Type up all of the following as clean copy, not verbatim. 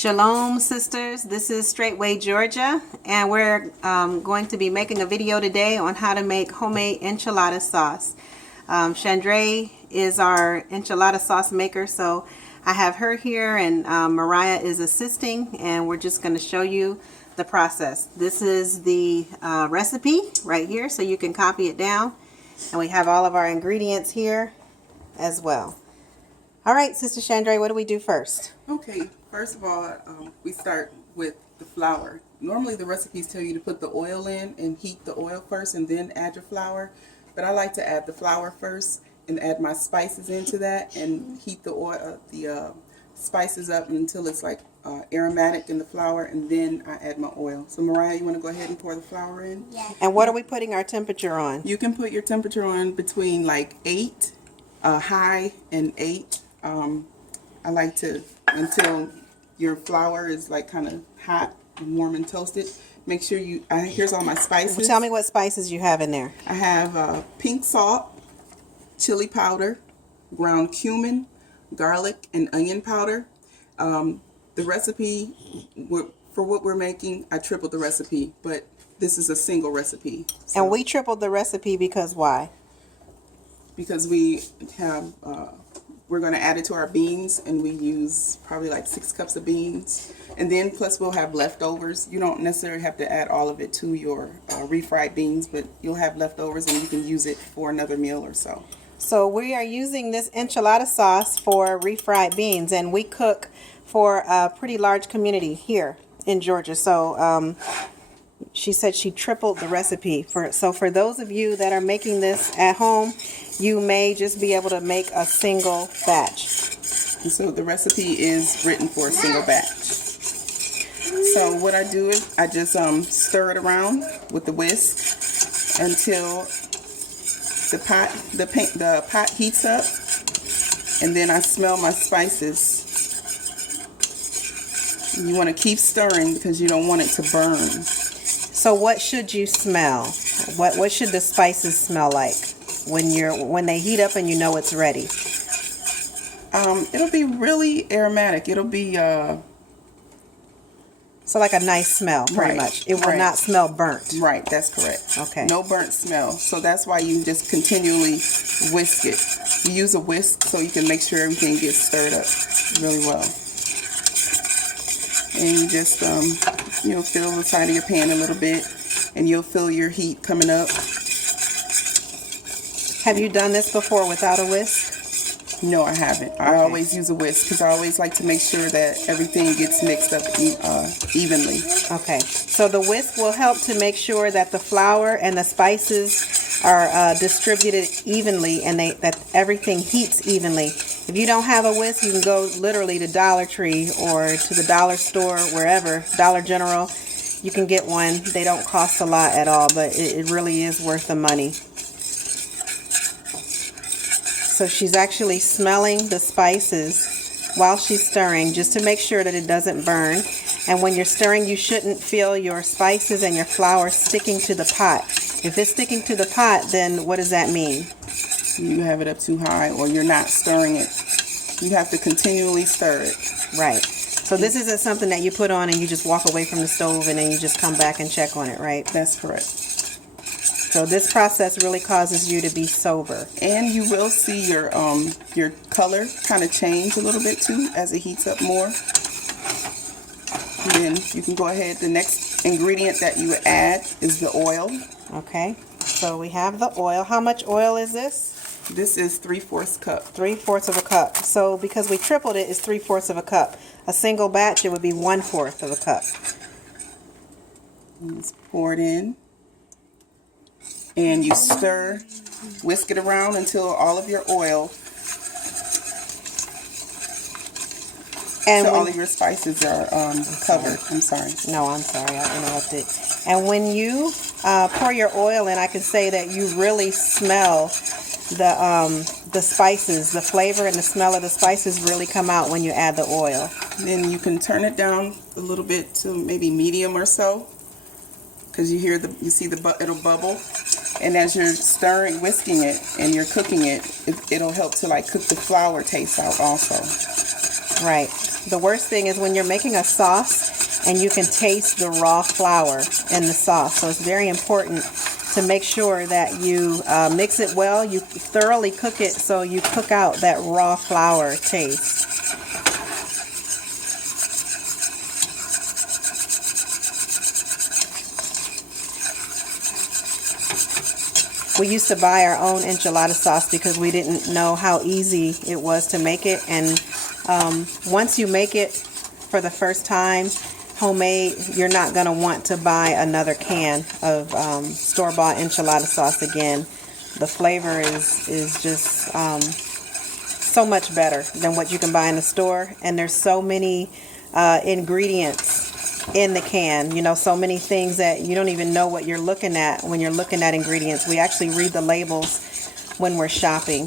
Shalom, sisters. This is Straightway Georgia, and we're going to be making a video today on how to make homemade enchilada sauce. Chandray is our enchilada sauce maker, so I have her here, and Mariah is assisting, and we're just going to show you the process. This is the recipe right here, so you can copy it down, and we have all of our ingredients here as well. All right, Sister Chandray, what do we do first? Okay, first of all, we start with the flour. Normally the recipes tell you to put the oil in and heat the oil first and then add your flour. But I like to add the flour first and add my spices into that and heat the oil, the spices up until it's like aromatic in the flour, and then I add my oil. So Mariah, you want to go ahead and pour the flour in? Yes. And what are we putting our temperature on? You can put your temperature on between like 8, high and 8. I like to, until your flour is like kind of hot and warm and toasted. Make sure you, here's all my spices. Tell me what spices you have in there. I have pink salt, chili powder, ground cumin, garlic, and onion powder. The recipe, for what we're making, I tripled the recipe, but this is a single recipe. So, And we tripled the recipe because why? because we have, we're going to add it to our beans, and we use probably like 6 cups of beans. And then plus we'll have leftovers. You don't necessarily have to add all of it to your refried beans, but you'll have leftovers and you can use it for another meal or so. So we are using this enchilada sauce for refried beans, and we cook for a pretty large community here in Georgia. So she said she tripled the recipe. So for those of you that are making this at home, you may just be able to make a single batch. And so the recipe is written for a single batch. So what I do is I just stir it around with the whisk until the pot heats up, and then I smell my spices. You want to keep stirring because you don't want it to burn. So what should you smell? What should the spices smell like when they heat up and you know it's ready? It'll be really aromatic. It'll be so like a nice smell, pretty much. It will not smell burnt. Right, that's correct. Okay. No burnt smell. So that's why you just continually whisk it. You use a whisk so you can make sure everything gets stirred up really well. And you just fill the side of your pan a little bit, and you'll feel your heat coming up. Have you done this before without a whisk? No, I haven't. I always use a whisk because I always like to make sure that everything gets mixed up evenly. Okay, so the whisk will help to make sure that the flour and the spices are distributed evenly, and that everything heats evenly. If you don't have a whisk, you can go literally to Dollar Tree or to the dollar store, wherever, Dollar General. You can get one. They don't cost a lot at all, but it really is worth the money. So she's actually smelling the spices while she's stirring, just to make sure that it doesn't burn. And when you're stirring, you shouldn't feel your spices and your flour sticking to the pot. If it's sticking to the pot, then what does that mean? You have it up too high, or you're not stirring it. You have to continually stir it. Right. So this isn't something that you put on and you just walk away from the stove and then you just come back and check on it, right? That's correct. So this process really causes you to be sober. And you will see your color kind of change a little bit too as it heats up more. And then you can go ahead. The next ingredient that you add is the oil. Okay. So we have the oil. How much oil is this? This is 3/4 cup. 3/4 of a cup. So because we tripled it, it's 3/4 of a cup. A single batch, it would be 1/4 of a cup. And just pour it in. And you stir, whisk it around until all of your oil, and all of your spices are covered. I'm sorry. No, I'm sorry, I interrupted. And when you pour your oil in, I can say that you really smell the spices. The flavor and the smell of the spices really come out when you add the oil. Then you can turn it down a little bit to maybe medium or so, because you see it'll bubble. And as you're stirring, whisking it, and you're cooking it, it'll help to like cook the flour taste out also. Right. The worst thing is when you're making a sauce and you can taste the raw flour in the sauce. So it's very important to make sure that you mix it well, you thoroughly cook it so you cook out that raw flour taste. We used to buy our own enchilada sauce because we didn't know how easy it was to make it. And once you make it for the first time, homemade, you're not going to want to buy another can of store-bought enchilada sauce again. The flavor is just so much better than what you can buy in the store. And there's so many ingredients in the can, you know, so many things that you don't even know what you're looking at when you're looking at ingredients. We actually read the labels when we're shopping.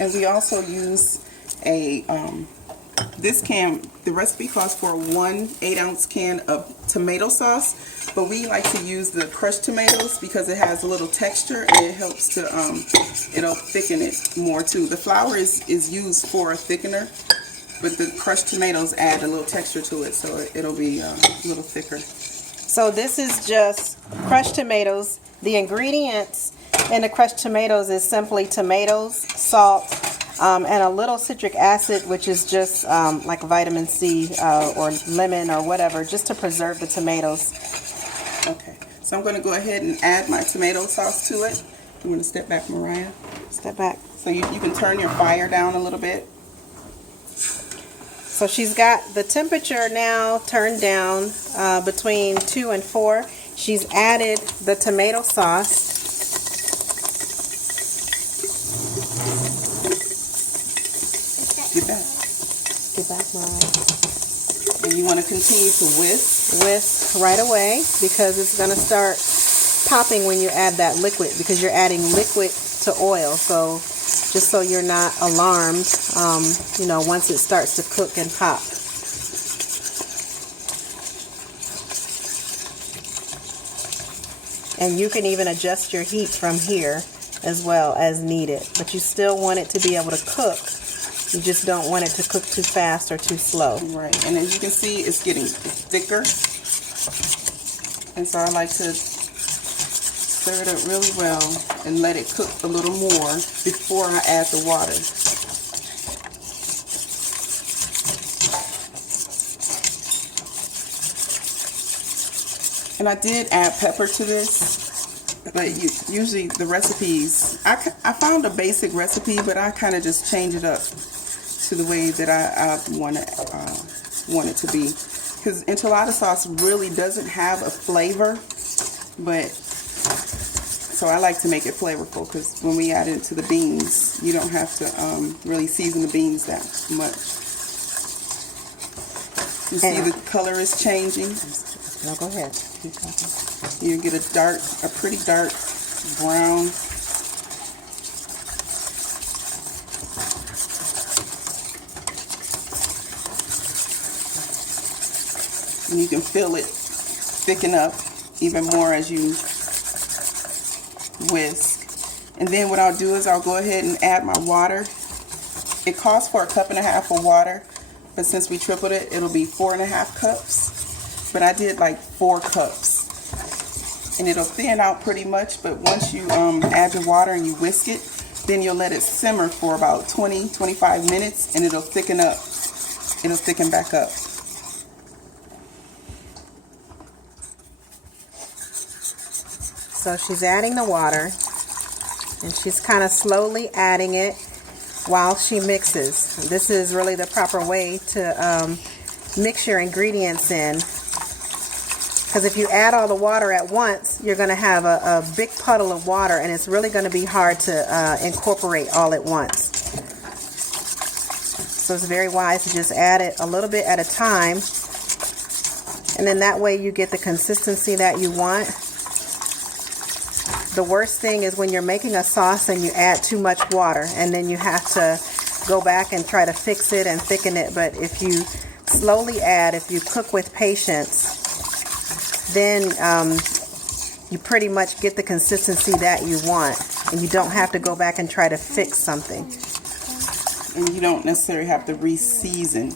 And we also use a this can, the recipe calls for 1 8-ounce can of tomato sauce, but we like to use the crushed tomatoes because it has a little texture and it helps to it'll thicken it more too. The flour is used for a thickener, but the crushed tomatoes add a little texture to it, so it'll be a little thicker. So this is just crushed tomatoes. The ingredients in the crushed tomatoes is simply tomatoes, salt, and a little citric acid, which is just like vitamin C or lemon or whatever, just to preserve the tomatoes. Okay, so I'm going to go ahead and add my tomato sauce to it. I'm going to step back, Mariah. Step back. So you can turn your fire down a little bit. So she's got the temperature now turned down between 2 and 4. She's added the tomato sauce. Get back. Get back, Mom. And you want to continue to whisk. Whisk right away because it's going to start popping when you add that liquid because you're adding liquid to oil. So just so you're not alarmed, you know, once it starts to cook and pop. And you can even adjust your heat from here as well as needed. But you still want it to be able to cook. You just don't want it to cook too fast or too slow. Right, and as you can see, it's getting thicker. And so I like to stir it up really well and let it cook a little more before I add the water. And I did add pepper to this, but usually the recipes, I found a basic recipe, but I kind of just change it up to the way that I want it to be. Because enchilada sauce really doesn't have a flavor, but so I like to make it flavorful because when we add it to the beans, you don't have to really season the beans that much. You see the color is changing. No, go ahead. You get a pretty dark brown. And you can feel it thicken up even more as you whisk. And then what I'll do is I'll go ahead and add my water. It calls for 1.5 cups of water, but since we tripled it, it'll be 4.5 cups. But I did like 4 cups. And it'll thin out pretty much, but once you add your water and you whisk it, then you'll let it simmer for about 20-25 minutes and it'll thicken up. It'll thicken back up. So she's adding the water and she's kind of slowly adding it while she mixes. This is really the proper way to mix your ingredients in. Because if you add all the water at once, you're going to have a big puddle of water and it's really going to be hard to incorporate all at once. So it's very wise to just add it a little bit at a time. And then that way you get the consistency that you want. The worst thing is when you're making a sauce and you add too much water and then you have to go back and try to fix it and thicken it. But if you slowly add, if you cook with patience, then you pretty much get the consistency that you want and you don't have to go back and try to fix something. and you don't necessarily have to re-season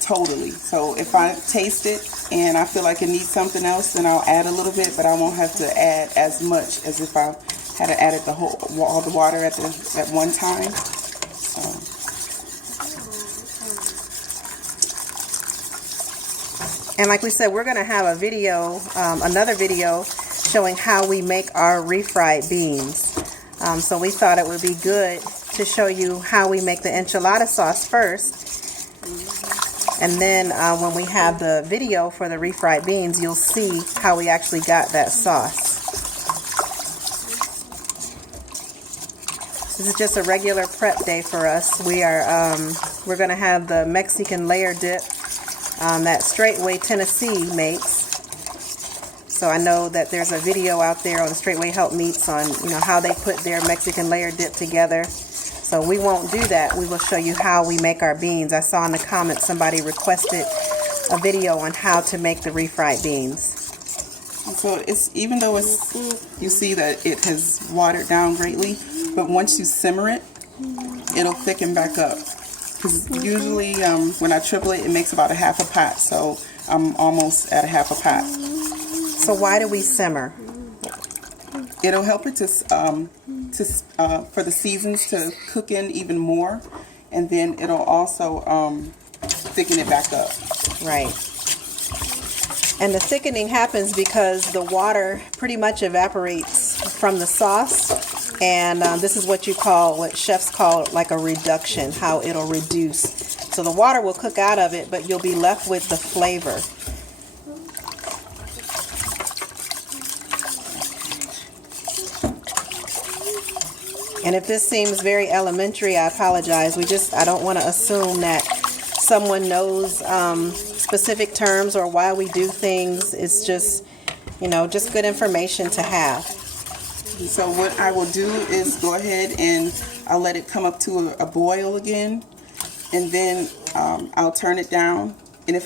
totally. So if I taste it and I feel like it needs something else, then I'll add a little bit, but I won't have to add as much as if I had added all the water at one time. And like we said, we're going to have a video, another video showing how we make our refried beans. So we thought it would be good to show you how we make the enchilada sauce first. And then when we have the video for the refried beans, you'll see how we actually got that sauce. This is just a regular prep day for us. We're going to have the Mexican layer dip that Straightway Tennessee makes. So I know that there's a video out there on Straightway Help Meats on how they put their Mexican layer dip together. So we won't do that. We will show you how we make our beans. I saw in the comments somebody requested a video on how to make the refried beans. So even though you see that it has watered down greatly, but once you simmer it, it'll thicken back up. Because usually when I triple it, it makes about a half a pot. So I'm almost at a half a pot. So why do we simmer? It'll help it for the seasons to cook in even more, and then it'll also thicken it back up. Right. And the thickening happens because the water pretty much evaporates from the sauce, and this is what chefs call like a reduction, how it'll reduce. So the water will cook out of it, but you'll be left with the flavor. And if this seems very elementary, I apologize. I don't want to assume that someone knows specific terms or why we do things. It's just, just good information to have. So what I will do is go ahead and I'll let it come up to a boil again, and then I'll turn it down. And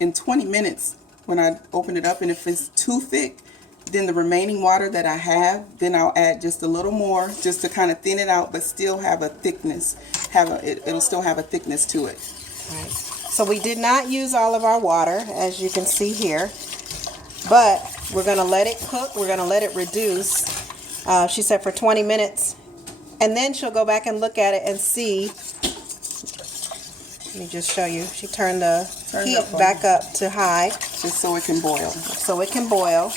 in 20 minutes, when I open it up, and if it's too thick, then the remaining water that I have, then I'll add just a little more, just to kind of thin it out, but still have a thickness. It'll still have a thickness to it. Right. So we did not use all of our water, as you can see here, but we're going to let it cook. We're going to let it reduce. She said for 20 minutes, and then she'll go back and look at it and see. Let me just show you. She turned the heat back up to high, just so it can boil. So it can boil.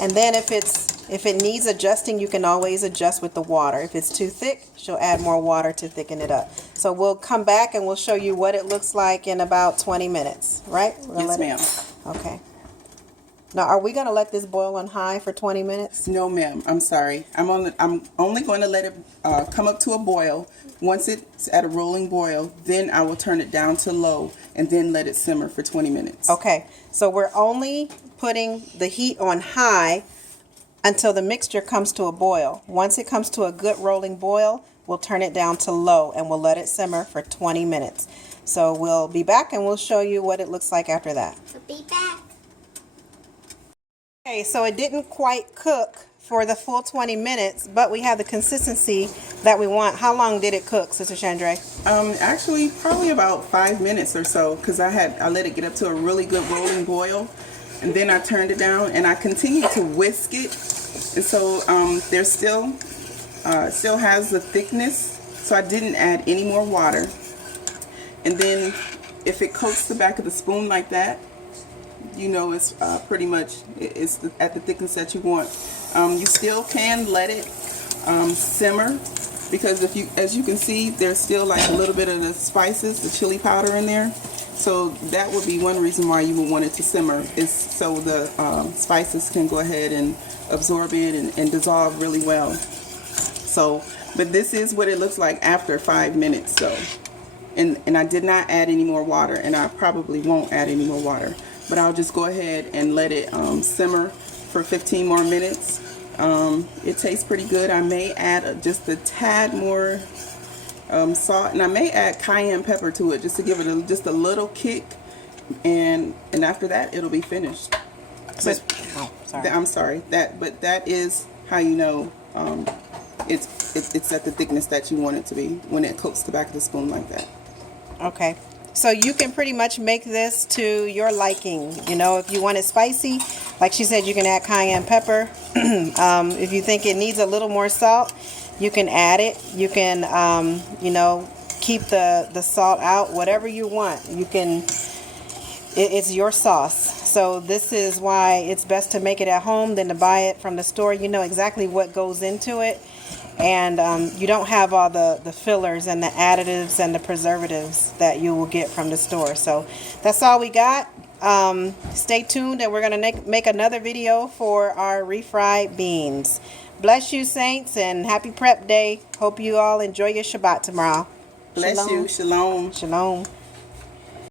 And then if it needs adjusting, you can always adjust with the water. If it's too thick, she'll add more water to thicken it up. So we'll come back and we'll show you what it looks like in about 20 minutes, right? Yes, ma'am. Okay. Now, are we going to let this boil on high for 20 minutes? No, ma'am. I'm sorry. I'm only going to let it come up to a boil. Once it's at a rolling boil, then I will turn it down to low and then let it simmer for 20 minutes. Okay. So we're only putting the heat on high until the mixture comes to a boil. Once it comes to a good rolling boil, we'll turn it down to low and we'll let it simmer for 20 minutes. So we'll be back and we'll show you what it looks like after that. We'll be back. Okay, so it didn't quite cook for the full 20 minutes, but we have the consistency that we want. How long did it cook, Sister Chandra? Actually, probably about 5 minutes or so, because I let it get up to a really good rolling boil, and then I turned it down, and I continued to whisk it, and so there still has the thickness, so I didn't add any more water. And then if it coats the back of the spoon like that, it's pretty much at the thickness that you want. You still can let it simmer, because as you can see, there's still like a little bit of the spices, the chili powder in there. So that would be one reason why you would want it to simmer, is so the spices can go ahead and absorb it and dissolve really well. So, but this is what it looks like after 5 minutes. So, and I did not add any more water, and I probably won't add any more water. But I'll just go ahead and let it simmer for 15 more minutes. It tastes pretty good. I may add just a tad more salt, and I may add cayenne pepper to it just to give it just a little kick. And after that, it'll be finished. But, I'm sorry. I'm sorry. But that is how you know it's it's at the thickness that you want it to be when it coats the back of the spoon like that. Okay. So you can pretty much make this to your liking. You know, if you want it spicy, like she said, you can add cayenne pepper. If you think it needs a little more salt, you can add it. You can, you know, keep the salt out, whatever you want. You can, it's your sauce. So this is why it's best to make it at home than to buy it from the store. You know exactly what goes into it. And you don't have all the fillers and the additives and the preservatives that you will get from the store. So that's all we got. Stay tuned, and we're going to make another video for our refried beans. Bless you, saints, and happy prep day. Hope you all enjoy your Shabbat tomorrow. Bless you. Shalom. Shalom.